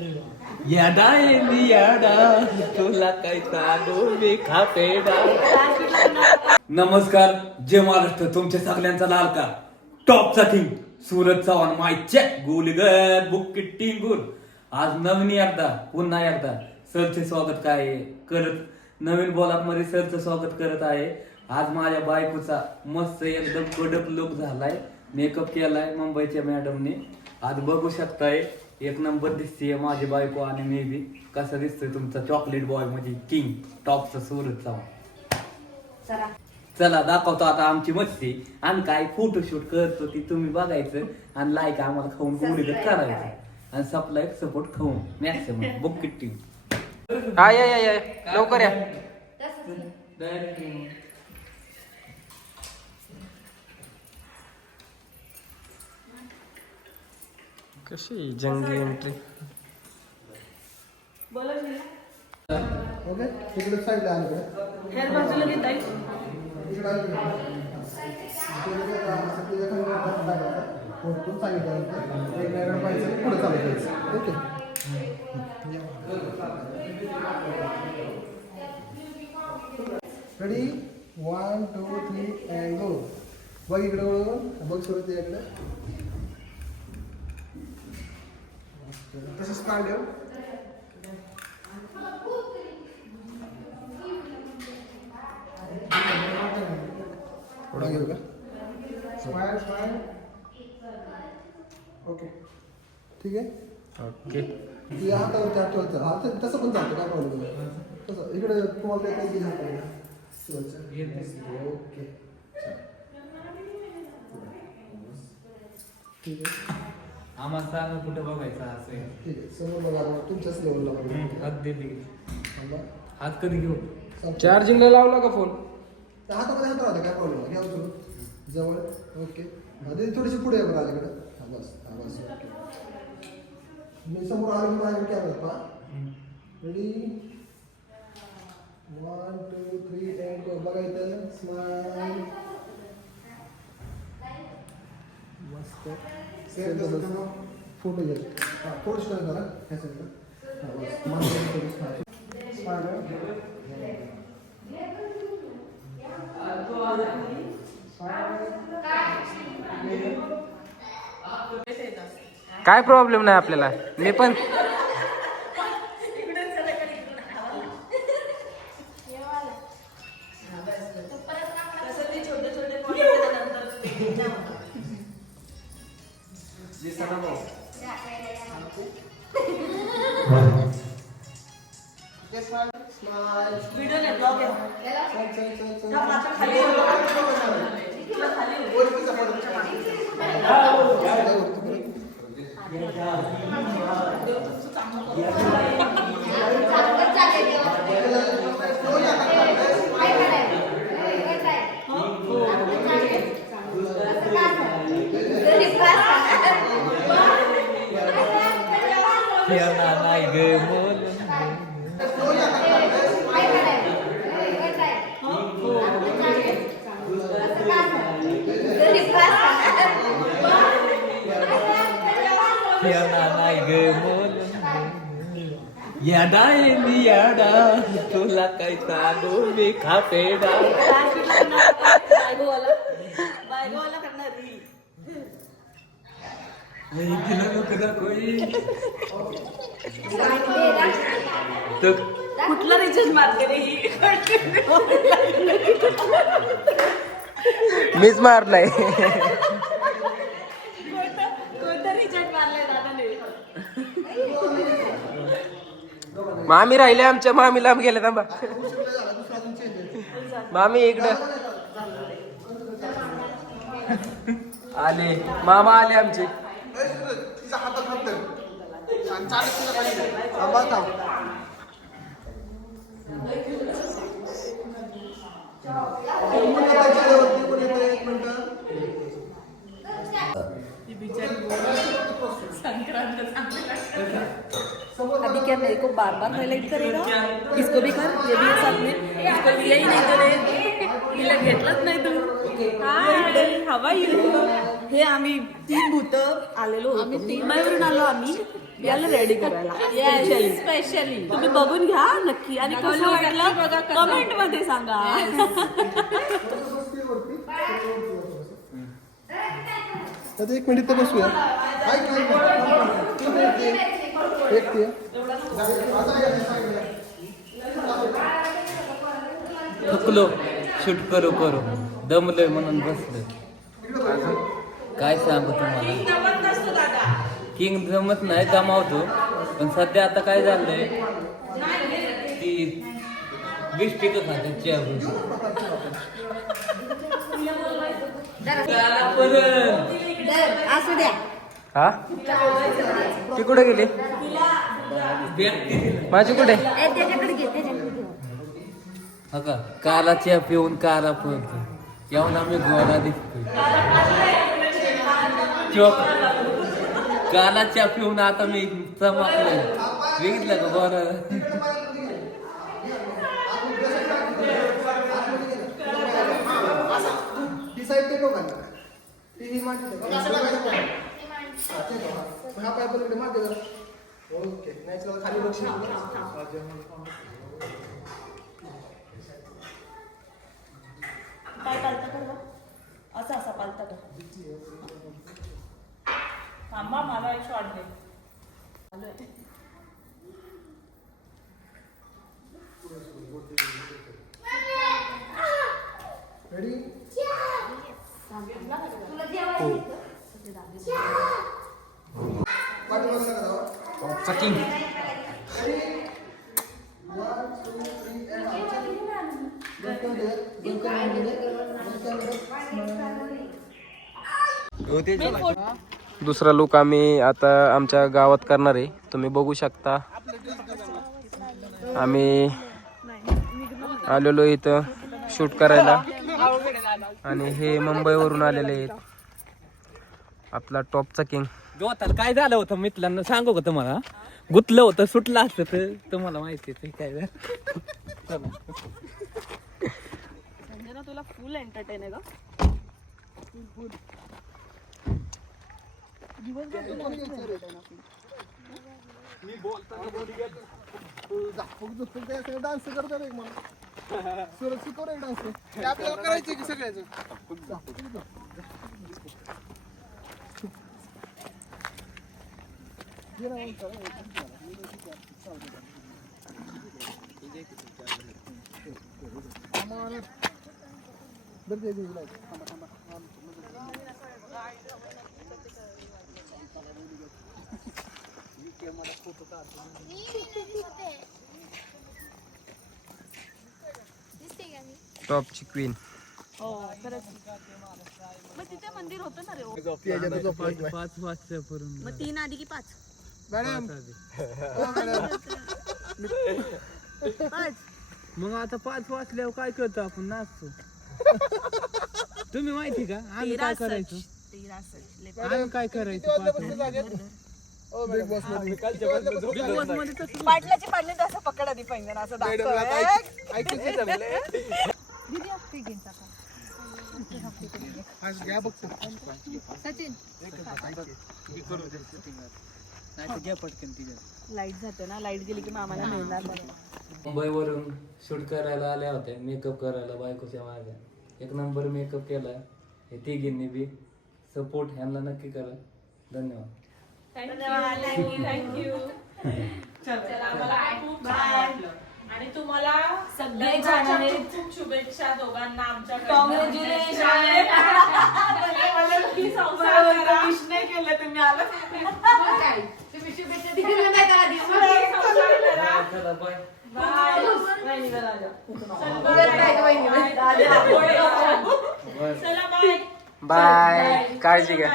याडा आहे मी याडा, तुला काय सांगू मी खापेडा. नमस्कार, जय महाराष्ट्र. तुमच्या सगळ्यांचा लाडका टॉपचा किंग सूरज चव्हाण मायच्या गुलगत बुक्की टिंगूर. आज नवीन एकदा पुन्हा एकदा सरचे स्वागत काय करत, नवीन ब्लॉग मध्ये सरचं स्वागत करत आहे. आज माझ्या बायकोचा मस्त एकदम कडक लुक झालाय, मेकअप केलाय मुंबईच्या मॅडमने. आज बघू शकताय एक नंबर दिसते माझी बायको आणि मी बी. कसा दिसतोय तुमचा चॉकलेट बॉय म्हणजे किंग टॉपचा सूरज चव्हाण. चला दाखवतो आता आमची मस्ती. आम्ही काय फोटोशूट करतो ती तुम्ही बघायचं आणि लाईक आम्हाला खाऊन गोळी करायचं आणि सबस्क्राईब सपोर्ट खाऊन मॅक्सिमम बुक किट्टी. लवकर या. कशी जंगी एंट्री. ओके तिकडे साईडला आलं हेअर बाजूला घेत आहे. पुढे चालू ओके. Ready 1 2 3 and go. बघ इकडे बघ सुरत इकडे तसंच काढ. घेऊ का स्माइल स्माइल. ओके ठीक आहे. ओके या हातावरती हात ठेवायचं. हा तसं पण चालतं, काय प्रॉब्लेम नाही. तसं इकडे तुम्हाला काही काही हात ओके ठीक आहे. आम्हाला सांग कुठे बघायचं असं. ठीक आहे समोर बघा तुमच्याच लेवलला हात दिली हात कधी घेऊ. चार्जिंगला लावला का फोन. हातामध्ये हात राहता, काय प्रॉब्लेम नाही. घ्या उचलून जवळ. ओके आधी थोडीशी पुढे आहे बरं अलीकडे. हा बस हा बस. ओके मी समोर आलो की माझ्याकडे कॅमेरा पहा. Ready 1 2 3 and go. बघा इथं स्माइल मस्त. सेम तसं फोटो घ्या. हां थोडं स्टाईल करा ह्या साईडला. हां बस माझं स्माइल. काय प्रॉब्लेम नाही आपल्याला. मी पण व्हिडिओ नाही ब्लॉग नाही ग बोल. नाही ग बोल. याडा आहे मी याडा, तुला काय सांगू मी खापेडा. बायगोवाला करणार रील. कुठला रिचार्ज मारते रे ही. मीच मारलाय. कोणता रिचार्ज मारलाय दादाने. मामी राहिले आमच्या. मामी लांब गेले. थांबा मामी इकडं आले. मामा आले आमचे. अभी क्या मेरे को बार बार हाईलाइट करेगा. इसको भी कर, ये भी साथ में. इसको लिया ही नहीं तो हिला घेतलंच नाही तू. हाय हाव आर यू. हे आम्ही 3 भूत आलेलो. आम्ही 3 मुंबईवरून आलो आम्ही. याला रेडी करायला स्पेशली तुम्ही बघून घ्या नक्की आणि कसं वाटलं कमेंट मध्ये सांगा. आता 1 मिनिट तर बसूया. एक ते थकलो शूट करू करू दमलोय म्हणून बसलोय. काय सांगू तुम्हाला, किंग जमत नाही जमावतो, पण सध्या आता काय झालंय ती बिस्किट खातात चहा असू द्या. हा ती कुठे गेली माझी कुठे? त्याच्याकडे घे हा का काला चहा पिऊन काला पळतो येऊन आम्ही गोरा दिसतोय. काला चहा पिऊन आता मी चमकलोय, बघितलं का गोरा. ती साईड टेको का ती मांडली हा पाय पलीकडे मागे जरा. ओके नॅचरल खाली लक्ष काय पालता कर असं असा पालता कर. थांबा मला एक शॉट दे. रेडी चकिंग दुसरा लुक आम्ही आता आमच्या गावात करणार आहे. तुम्ही बघू शकता आम्ही आलेलो इथं शूट करायला आणि हे मुंबईवरून आलेले आहेत. आपला टॉपचा किंग. गवताला काय झालं होतं मित्रांनो सांगू का तुम्हाला, गुतलं होतं सुटलं असतं तर तुम्हाला माहिती आहे काय झालं. संजना तुला फुल एंटरटेन आहे का? डान्स करतो रे मला सुरज शिकव रे डान्स आपल्याला करायचं की सगळ्याचं. टॉपची क्वीन. हो खरंच. मग तिथे मंदिर होतं ना रे. 5 वाजतापर्यंत मग 3 आधी की 5? मग आता 5 वाजल्यावर काय करतो आपण नाचतो. तुम्ही माहिती का आम्ही काय करायचो, आम्ही काय करायचो पाटलाची पाडली असं पकड आधी पहिलं असं लाईट जाते ना, लाईट गेली की आम्हाला मिळणार नाही. मुंबईवरून शूट करायला आल्या होत्या, मेकअप करायला बायकोच्या माझ्या. एक नंबर मेकअप केला. हे तिघींनी बी सपोर्ट ह्यांना नक्की करा. धन्यवाद. थँक्यू. आणि तुम्हाला सगळे जणांनी खूप शुभेच्छा दोघांना आमच्या विष्णू केलं तुम्ही आलं. तुम्ही शुभेच्छा दिल्या नाही चला बाय. चला बाय. बाय. काळजी घ्या.